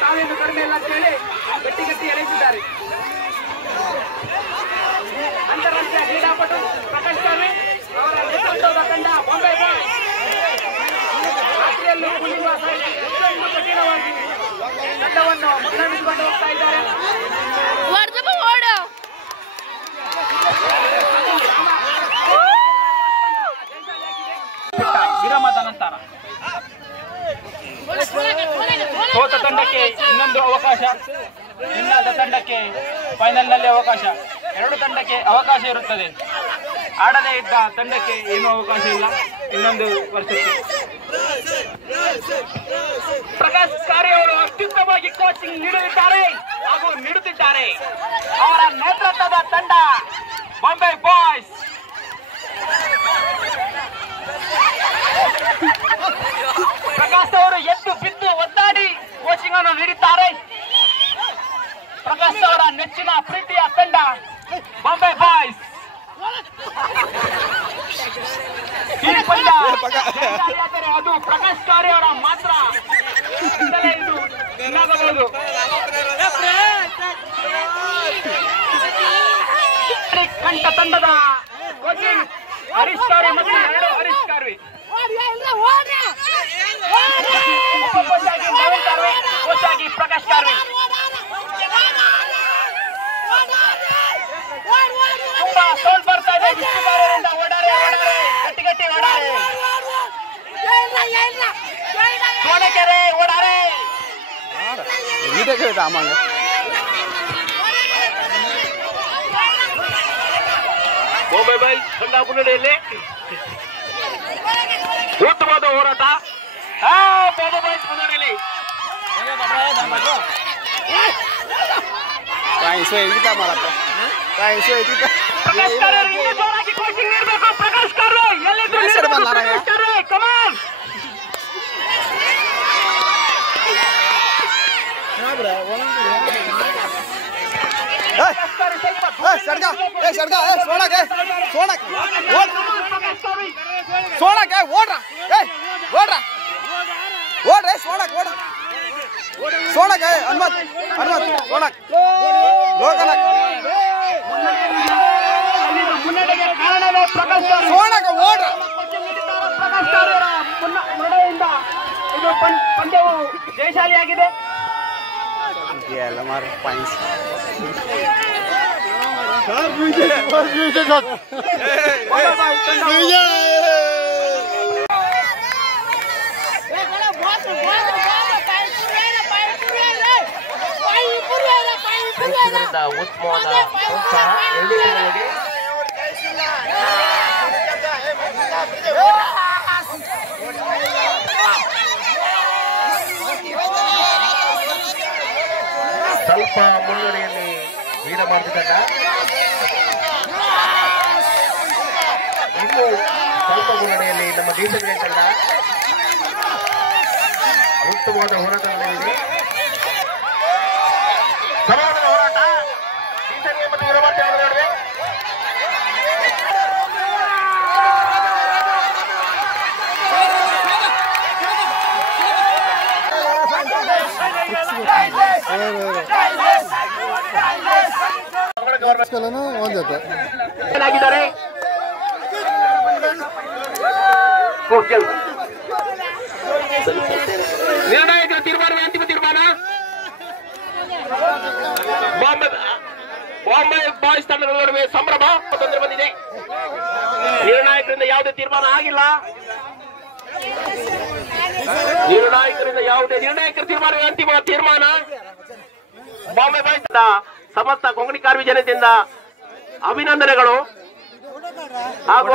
ತಾವೇನು ಕಡಿಮೆ ಇಲ್ಲ ಅಂತ ಹೇಳಿ ಗಟ್ಟಿ ಗಟ್ಟಿ ಎಳೆಸಿದ್ದಾರೆ. ಅಂತಾರಾಷ್ಟ್ರೀಯ ಕ್ರೀಡಾಪಟು ಪ್ರಕಾಶ್ ಕಾರ್ವಿ ಅವರ ನೇತೃತ್ವದ ತಂಡ ಬಾಂಬೆ ಬಾಯ್ಸ್ ರಾತ್ರಿಯಲ್ಲೂ ಕುಣಿಯುವ ಇನ್ನೂ ಕಠಿಣವಾಗಿ ತಂಡವನ್ನು ಮುನ್ನಡೆಸಿಕೊಂಡು ಹೋಗ್ತಾ ಇದ್ದಾರೆ. ವಿರಾಮದ ನಂತರ ಸೋತ ತಂಡಕ್ಕೆ ಇನ್ನೊಂದು ಅವಕಾಶ, ಇನ್ನಾದ ತಂಡಕ್ಕೆ ಫೈನಲ್ನಲ್ಲಿ ಅವಕಾಶ. ಎರಡು ತಂಡಕ್ಕೆ ಅವಕಾಶ ಇರುತ್ತದೆ. ಆಡದೇ ಇದ್ದ ತಂಡಕ್ಕೆ ಏನೂ ಅವಕಾಶ ಇಲ್ಲ ಇನ್ನೊಂದು ವರ್ಷಕ್ಕೆ. ಪ್ರಕಾಶ್ ಕಾರ್ಯ ಅವರು ಅತ್ಯುತ್ತಮವಾಗಿ ಕೋಚಿಂಗ್ ನೀಡುತ್ತಿದ್ದಾರೆ ಹಾಗೂ ನೀಡುತ್ತಿದ್ದಾರೆ. ಅವರ ನೇತೃತ್ವದ ತಂಡ ಬಾಂಬೆ ಬಾಯ್ಸ್. ಪ್ರಕಾಶ್ ಅವರು ಎದ್ದು ಬಿದ್ದು ಒದ್ದಾಡಿ ಕೋಚಿಂಗ್ ಅನ್ನು ನೀಡುತ್ತಾರೆ. ಪ್ರಕಾಶ್ ಅವರ ನೆಚ್ಚಿನ ಪ್ರೀತಿಯ ತಂಡ ಬಾಂಬೆ ಬಾಯ್ಸ್. ಈ ಪಂದ್ಯ ಅದು ಪ್ರಕಾಶ್ ಕಾರ್ಯ ಅವರ ಮಾತ್ರ ಇದು ಇನ್ನಾಗಬಹುದು. ಕಂಠ ತಂಡದ ಕೋಚಿಂಗ್ ಹರೀಶ್ ಕಾರ್ವಿ ಮತ್ತು ಎರಡು ಹರೀಶ್ ಕಾರ್ವಿ. ಕೋಚಾಗಿ ಪ್ರಕಾಶ್ ಕಾರ್ವಿ. ತುಂಬಾ ಸೋಲ್ ಬರ್ತಾ ಇದೆ ವಿಷ್ಣುಕಾರರಿಂದ. ಓಡಾರೆ ಓಡಾರೆ ಗಟ್ಟಿ ಗಟ್ಟಿ ಓಡಾರೆ. ಸೋಣಕೆರೆ ಓಡಾರೆ. ಬಾಂಬೆ ಬಾಯ್ಸ್ ತಂಡ ಮುನ್ನಡೆಯಲ್ಲಿ ಉತ್ತಮವಾದ ಹೋರಾಟ. ಬಾಂಬೆ ಬಾಯ್ಸ್ ಮುನ್ನಡೆಯಲ್ಲಿ ಪ್ರಕಾಶ್ ಕಮಾನ್. ಮುನ್ನಡೆಗೆ ಕಾರಣವೇ ಪ್ರಕಾಶ್ ಮುನ್ನಡೆಯಿಂದ ಇದು ಪಂದ್ಯವು ಜಯಶಾಲಿಯಾಗಿದೆ. ಉತ್ತಮವಾದ ಪ್ರೋತ್ಸಾಹ ಎಳ್ಳಿಗಳಿಗೆ ಸ್ವಲ್ಪ ಮುನ್ನಡೆಯಲ್ಲಿ ವೀರಮಾರ್ಗ ತಂಡ ಇನ್ನು ಸ್ವಲ್ಪ ಮುನ್ನಡೆಯಲ್ಲಿ ನಮ್ಮ ದೇಶದ ತಂಡ ಉತ್ತಮವಾದ ಹೋರಾಟ ನಡೆದಿದೆ. ಸಮಾನದ ಹೋರಾಟ ದೇಶಕ್ಕೆ ಮತ್ತು ವೀರಮಾರ್ಗ ನಡುವೆ. ಏನಾಗಿದ್ದಾರೆ ನಿರ್ಣಾಯಕರ ತೀರ್ಮಾನ, ಅಂತಿಮ ತೀರ್ಮಾನ. ಬಾಂಬೆ ಬಾಯ್ಸ್ ತಂಡಗಳ ನಡುವೆ ಸಂಭ್ರಮ ತೊಂದರೆ ಬಂದಿದೆ. ನಿರ್ಣಾಯಕರಿಂದ ಯಾವುದೇ ತೀರ್ಮಾನ ಆಗಿಲ್ಲ. ನಿರ್ಣಾಯಕರ ತೀರ್ಮಾನ ಅಂತಿಮ ತೀರ್ಮಾನ. ಒಮ್ಮೆ ಬಯಸಿದ ಸಮಸ್ತ ಕೊಂಕಣಿ ಕಾರ್ಮಿಕ ಜನತೆಯಿಂದ ಅಭಿನಂದನೆಗಳು ಹಾಗೂ